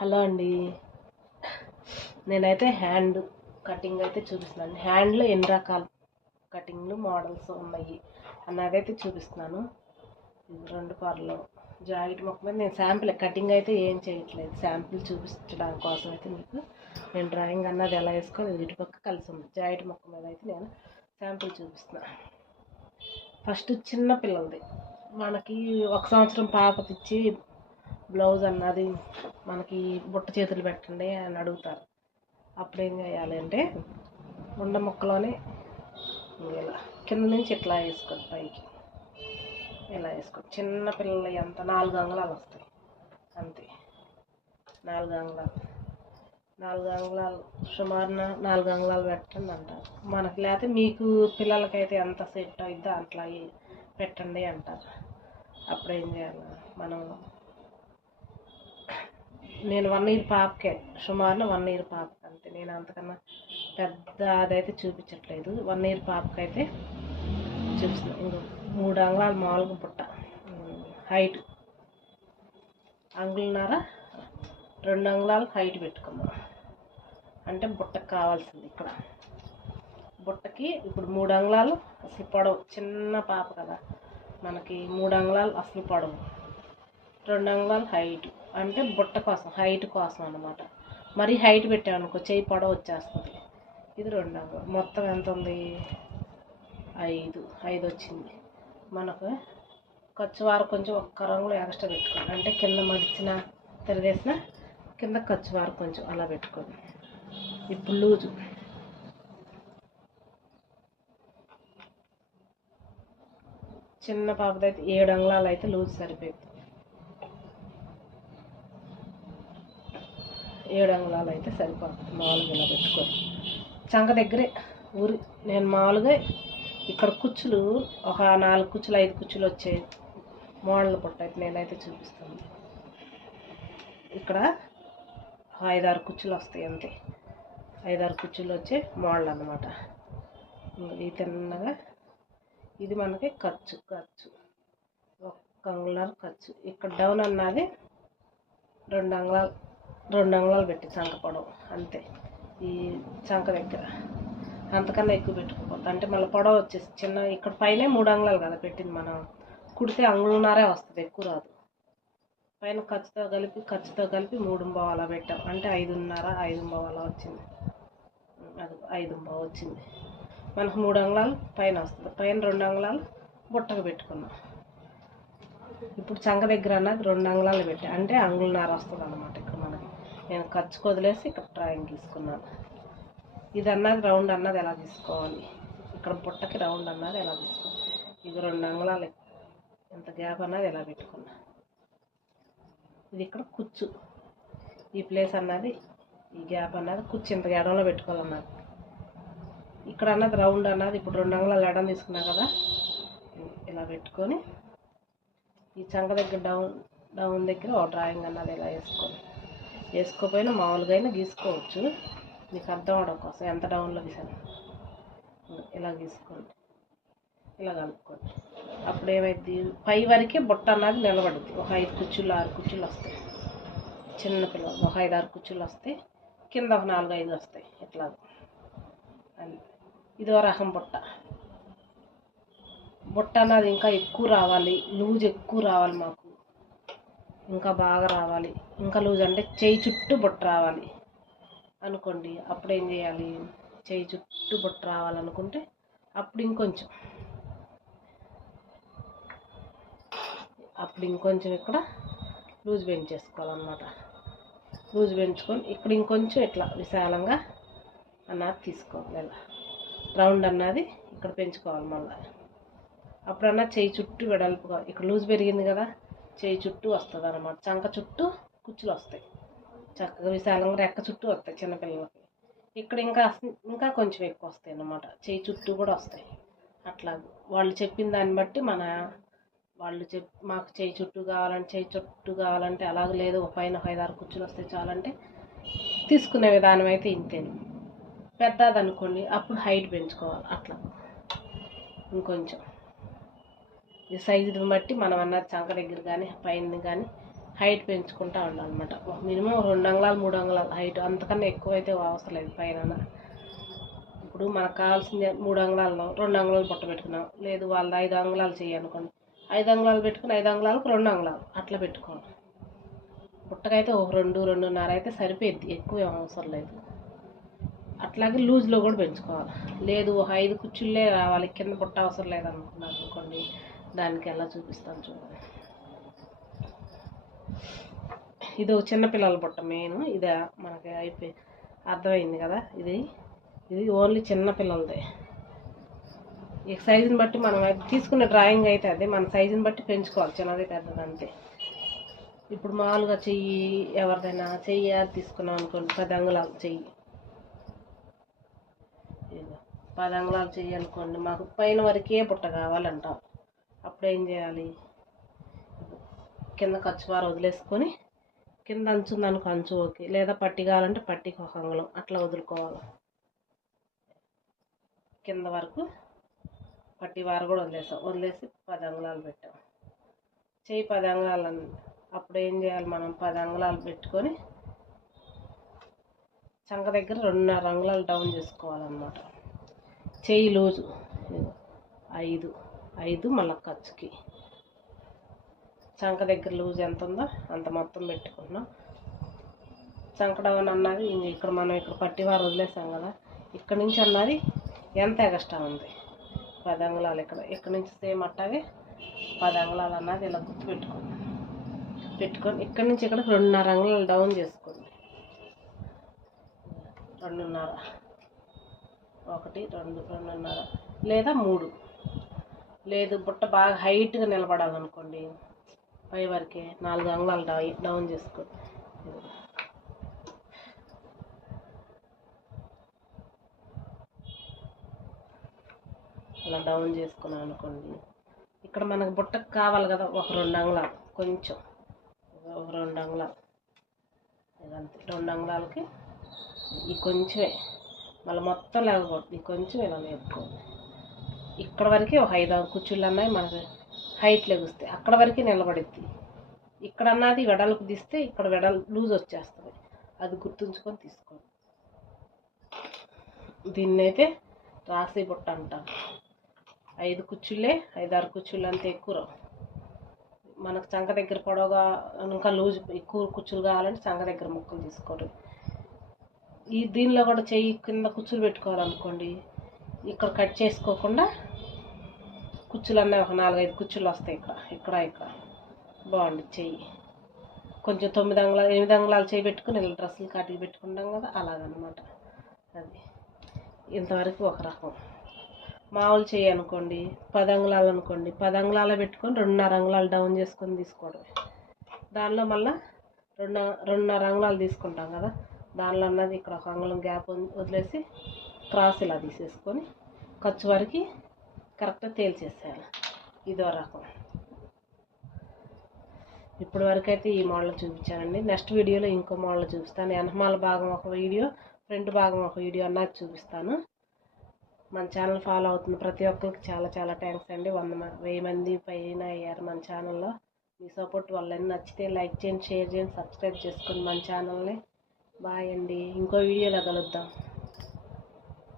Hello అండి. నేనైతే hand cutting అయితే చూపిస్తున్నాను. హ్యాండ్లో ఎన్ని రకాల కటింగ్లు మోడల్స్ ఉన్నాయి అన్నదైతే చూపిస్తున్నాను. రెండు పార్లు జాకెట్ మొక్క మీద నేను శాంపిల్ కటింగ్ అయితే ఏం చేయట్లేదు, శాంపిల్ చూపించడం కోసం అయితే మీకు నేను డ్రాయింగ్ అన్నది ఎలా వేసుకోవాలి ఇటుపక్క కలిసి ఉంది. జాకెట్ మొక్క మీద అయితే నేను శాంపిల్ చూపిస్తున్నాను. ఫస్ట్ చిన్న పిల్లలది మనకి 1 సంవత్సరం పాపకిచ్చి బ్లౌజ్ అన్నది మనకి బుట్ట చేతులు పెట్టండి అని అడుగుతారు. అప్పుడు ఏం చేయాలి అంటే ఉండ ముక్కలోనే ఇలా కింద నుంచి ఇట్లా వేసుకోండి, పైకి ఇలా వేసుకోండి. చిన్న పిల్లలు ఎంత 4 అంగుళాలు వస్తాయి అంతే. 4 అంగుళాలు సుమారున 4 అంగుళాలు పెట్టండి అంటారు మనకి. లేకపోతే మీకు పిల్లలకైతే ఎంత సెట్ అయిద్దో అట్లా పెట్టండి అంటారు. అప్పుడు ఏం చేయాలి మనం, నేను 1 ఇయర్ పాపకే సుమారున 1 ఇయర్ పాపకి అంతే. నేను అంతకన్నా పెద్ద అదైతే చూపించట్లేదు. 1 ఇయర్ పాపకైతే చూపిస్తున్నాను. ఇంకో 3 అంగుళాలు మామూలుగా బుట్ట హైట్, అంగుళన్నర 2 అంగుళాలు హైట్ పెట్టుకున్నాం అంటే బుట్టకు కావాల్సింది. ఇక్కడ బుట్టకి ఇప్పుడు 3 అంగుళాలు అసలు పొడవు, చిన్న పాప కదా మనకి 3 అంగుళాలు అసలు పొడవు, 2 అంగుళాలు హైట్ అంటే బుట్ట కోసం హైట్ కోసం అన్నమాట. మరి హైట్ పెట్టామనుకో చెయ్యి పొడవు వచ్చేస్తుంది. ఇది 2 అంగుళాలు. మొత్తం ఎంత ఉంది? 5 వచ్చింది మనకు. ఖర్చు వారు కొంచెం 1 రంగులు ఎక్స్ట్రా పెట్టుకోండి, అంటే కింద మడిచిన తిరగేసిన కింద ఖర్చు వారు కొంచెం అలా పెట్టుకోండి. ఇప్పుడు లూజు చిన్న పాపదైతే 7 అంగుళాలు అయితే లూజ్ సరిపోయింది. 7 అంగుళాలు అయితే సరిపోతుంది. మామూలుగా ఇలా పెట్టుకోండి. చంక దగ్గరే ఊరి నేను మామూలుగా ఇక్కడ కుచ్చులు ఒక 4 కుచ్చులు 5 కుచ్చులు వచ్చే మోడల్ బుట్ట అయితే నేనైతే చూపిస్తాను. ఇక్కడ 5-6 కుచ్చులు వస్తాయి అంతే. 5-6 కుచ్చులు వచ్చే మోడల్ అన్నమాట. ఈ తిన్నగా ఇది మనకి ఖర్చు 1 అంగుళాలు ఖర్చు. ఇక్కడ డౌన్ అన్నది 2 అంగుళాలు పెట్టి చంక పొడవు అంతే. ఈ చంక దగ్గర అంతకన్నా ఎక్కువ పెట్టుకోకూడదు, అంటే మళ్ళీ పొడవు వచ్చేసి చిన్న. ఇక్కడ పైన 3 అంగుళాలు కదా పెట్టింది, మనం కుడితే అంగుళన్నరే వస్తుంది, ఎక్కువ రాదు. పైన ఖర్చుతో కలిపి 3.5 అలా పెట్టాం అంటే 5.5 అలా వచ్చింది. అది 5.5 వచ్చింది మనకు. 3 అంగుళాలు పైన వస్తుంది, పైన 2 అంగుళాలు బుట్టకు పెట్టుకున్నాం. ఇప్పుడు చంక దగ్గర అన్నది 2 అంగుళాలు పెట్టి అంటే అంగుళన్నర వస్తుంది అన్నమాట. ఇక్కడ మనకి నేను ఖర్చుకు వదిలేసి ఇక్కడ డ్రాయింగ్ తీసుకున్నాను. ఇది అన్నది రౌండ్ అన్నది ఎలా తీసుకోవాలి, ఇక్కడ బుట్టకి రౌండ్ అన్నది ఎలా తీసుకోవాలి. ఇది 2 అంగుళాలు ఎంత గ్యాప్ అన్నది ఎలా పెట్టుకున్నా. ఇది ఇక్కడ కుచ్చు, ఈ ప్లేస్ అన్నది ఈ గ్యాప్ అన్నది కుచ్చు ఇంత ఎడంలో పెట్టుకోవాలన్నది. ఇక్కడ అన్నది రౌండ్ అన్నది ఇప్పుడు 2 అంగుళాలు ఎడం తీసుకున్నా కదా, ఇలా పెట్టుకొని ఈ చంక దగ్గర డౌన్ దగ్గర ఒక డ్రాయింగ్ అన్నది ఇలా వేసుకోపోయినా మామూలుగా అయినా గీసుకోవచ్చు. మీకు అర్థం అవడం కోసం ఎంత డౌన్లో గీసాను ఇలా గీసుకోండి, ఇలా కలుపుకోండి. అప్పుడు ఏమైంది, పై వరకే బుట్ట అన్నది నిలబడుద్ది. ఒక 5 కుచ్చులు 6 కుచ్చులు వస్తాయి. చిన్న పిల్లలు ఒక 5-6 కుచ్చులు వస్తాయి, కింద ఒక 4-5 వస్తాయి ఇట్లా. ఇది ఒక రకం బుట్ట అన్నది ఇంకా ఎక్కువ రావాలి, లూజ్ ఎక్కువ రావాలి మాకు, ఇంకా బాగా రావాలి. ఇంకా లూజ్ అంటే చెయ్యి చుట్టూ బుట్ట రావాలి అనుకోండి. అప్పుడు ఏం చేయాలి, చెయ్యి చుట్టూ బుట్ట రావాలనుకుంటే అప్పుడు ఇంకొంచెం ఇక్కడ లూజ్ పెంచేసుకోవాలన్నమాట. లూజ్ పెంచుకొని ఇక్కడ ఇంకొంచెం ఇట్లా విశాలంగా అన్నది తీసుకోవాలి. ఇలా రౌండ్ అన్నది ఇక్కడ పెంచుకోవాలి. మళ్ళీ అప్పుడన్నా చెయ్యి చుట్టూ వెడల్పుగా, ఇక్కడ లూజ్ పెరిగింది కదా చెయ్యి చుట్టూ వస్తుంది అన్నమాట. చంక చుట్టూ కుచ్చులు వస్తాయి చక్కగా విశాలంగా, రెక్క చుట్టూ వస్తాయి చిన్నపిల్లలకి. ఇక్కడ ఇంకా కొంచెం ఎక్కువ వస్తాయి అన్నమాట, చెయ్యి చుట్టూ కూడా వస్తాయి. అట్లా వాళ్ళు చెప్పిన దాన్ని బట్టి మాకు చెయ్యి చుట్టూ కావాలంటే అలాగ లేదు, పైన 5-6 కుచ్చులు వస్తే చాలంటే తీసుకునే విధానం అయితే ఇంతేను. పెద్దదనుకోండి అప్పుడు హైట్ పెంచుకోవాలి. అట్లా ఇంకొంచెం ఈ సైజుని బట్టి మనం అన్నది చంక దగ్గర కానీ పైన కానీ హైట్ పెంచుకుంటూ ఉండాలన్నమాట. మినిమం 2 అంగుళాలు 3 అంగుళాలు హైట్, అంతకన్నా ఎక్కువ అయితే అవసరం లేదు పైన. ఇప్పుడు మనకు కావాల్సింది 3 అంగుళాల్లో 2 అంగుళాలు బుట్ట పెట్టుకున్నాం, లేదు వాళ్ళది 5 అంగుళాలు చేయాలనుకోండి, 5 అంగుళాలు పెట్టుకుని 5 అంగుళాలకు 2 అంగుళాలు అట్లా పెట్టుకోవాలి. బుట్టకైతే ఒక 2, 2.5 అయితే సరిపోద్ది, ఎక్కువ అవసరం లేదు. అట్లాగే లూజ్లో కూడా పెంచుకోవాలి. లేదు ఒక 5 కుచ్చుళ్ళే రావాలి, కింద బుట్ట అవసరం లేదనుకున్నారు అనుకోండి, దానికి ఎలా చూపిస్తాను చూడండి. ఇది ఒక చిన్నపిల్లల బుట్ట మెయిన్, ఇది మనకి అయిపోయి అర్థమైంది కదా. ఇది ఓన్లీ చిన్నపిల్లలదే. ఈ సైజుని బట్టి మనం తీసుకున్న డ్రాయింగ్ అయితే అదే, మన సైజుని బట్టి పెంచుకోవాలి, చిన్నది పెద్దది అంతే. ఇప్పుడు మామూలుగా చెయ్యి, ఎవరిదైనా చెయ్యి అది తీసుకున్నాం అనుకోండి, 10 అంగుళాలు చెయ్యి, 10 అంగుళాలు చెయ్యి అనుకోండి, మాకు పైన వరకే బుట్ట కావాలంటాం. అప్పుడు ఏం చేయాలి, కింద ఖర్చువారు వదిలేసుకొని కింద అంచు ఉందనుకో అంచు ఓకే, లేదా పట్టి కావాలంటే పట్టికి 1 అంగుళం అట్లా వదులుకోవాలి. కింద వరకు పట్టి వారు కూడా వదిలేసి 10 అంగుళాలు పెట్టాం. చెయ్యి 10 అంగుళాలు, అప్పుడు ఏం చేయాలి, మనం 10 అంగుళాలు పెట్టుకొని చంక దగ్గర 2.5 అంగుళాలు డౌన్ చేసుకోవాలన్నమాట. చెయ్యి లూజు 5 మళ్ళీ ఖర్చుకి చంక దగ్గర లూజ్ ఎంత ఉందో అంత మొత్తం పెట్టుకుంటున్నాం. చంక డౌన్ అన్నది ఇక్కడ మనం ఇక్కడ పట్టి వారు వదిలేసాం కదా, ఇక్కడ నుంచి అన్నది ఎంత ఎగస్ట్రా ఉంది 10 అంగుళాలు, ఇక్కడ నుంచి సేమ్ అట్టాగే 10 అంగుళాలు అన్నది ఇలా గుర్తు పెట్టుకొని ఇక్కడ నుంచి ఇక్కడ 2.5 అంగుళాలు డౌన్ చేసుకోండి. 2.5, 1, 2, 2.5 లేదా 3. లేదు బుట్ట బాగా హైట్గా నిలబడాలనుకోండి, పై వరకే 4 అంగుళాలు డౌన్ చేసుకోండి. అలా డౌన్ చేసుకున్నాం అనుకోండి, ఇక్కడ మనకు బుట్టకు కావాలి కదా ఒక 2 అంగుళాలు, కొంచెం ఒక 2 అంగుళాలు, అంతే. 2 అంగుళాలకి ఈ కొంచెమే, మళ్ళీ మొత్తం లేకపోతే ఈ కొంచెం ఇలా లేపుకోండి. ఇక్కడ వరకే ఒక 5 కుచ్చుళ్ళు అన్నవి మనకు హైట్ లెగుస్తాయి, అక్కడ వరకే నిలబడిద్ది. ఇక్కడ అన్నది వెడల్పు తీస్తే ఇక్కడ లూజ్ వచ్చేస్తుంది, అది గుర్తుంచుకొని తీసుకోండి. దీన్నైతే రాసి బుట్ట అంటారు. 5 కుచ్చుళ్ళే, 5-6 కుచ్చుళ్ళు అంతే, ఎక్కువ రావు. మనకు చంక దగ్గర పొడవుగా ఇంకా లూజ్ ఎక్కువ కుచ్చులు కావాలంటే చంక దగ్గర ముక్కలు తీసుకోరు. దీనిలో కూడా చెయ్యి కింద కుచ్చులు పెట్టుకోవాలనుకోండి, ఇక్కడ కట్ చేసుకోకుండా కుచ్చులు అన్నీ ఒక 4-5 కుచ్చులు వస్తాయి, ఇక్కడ బాగుంది. చెయ్యి కొంచెం 9 అంగుళాలు 8 అంగుళాలు చెయ్యి పెట్టుకుని ఇలా డ్రెస్సులు కాటికి పెట్టుకుంటాం కదా, అలాగనమాట. అది ఇంతవరకు ఒక రకం. మామూలు చెయ్యి అనుకోండి 10 అంగుళాలు అనుకోండి, 10 అంగుళాలు పెట్టుకొని 2.5 అంగుళాలు డౌన్ చేసుకొని తీసుకోవడం. దానిలో మళ్ళీ 2.5 అంగుళాలు తీసుకుంటాం కదా, దానిలో అన్నది ఇక్కడ 1 అంగుళం గ్యాప్ వదిలేసి క్రాస్ ఇలా తీసేసుకొని ఖర్చు వరకు కరెక్ట్గా తేల్చేసేయాలి. ఇదో రకం. ఇప్పటి వరకు అయితే ఈ మోడల్ చూపించానండి. నెక్స్ట్ వీడియోలో ఇంకో మోడల్ చూపిస్తాను. వెనకమాల భాగం ఒక వీడియో, ఫ్రంట్ భాగం ఒక వీడియో అన్నది చూపిస్తాను. మన ఛానల్ ఫాలో అవుతున్న ప్రతి ఒక్కరికి చాలా చాలా థ్యాంక్స్ అండి. 1000 మంది పైన అయ్యారు మన ఛానల్లో. మీ సపోర్ట్ వల్ల నచ్చితే లైక్ చేయండి, షేర్ చేయండి, సబ్స్క్రైబ్ చేసుకోండి మన ఛానల్ని. బాయ్ అండి, ఇంకో వీడియోలో కలుద్దాం.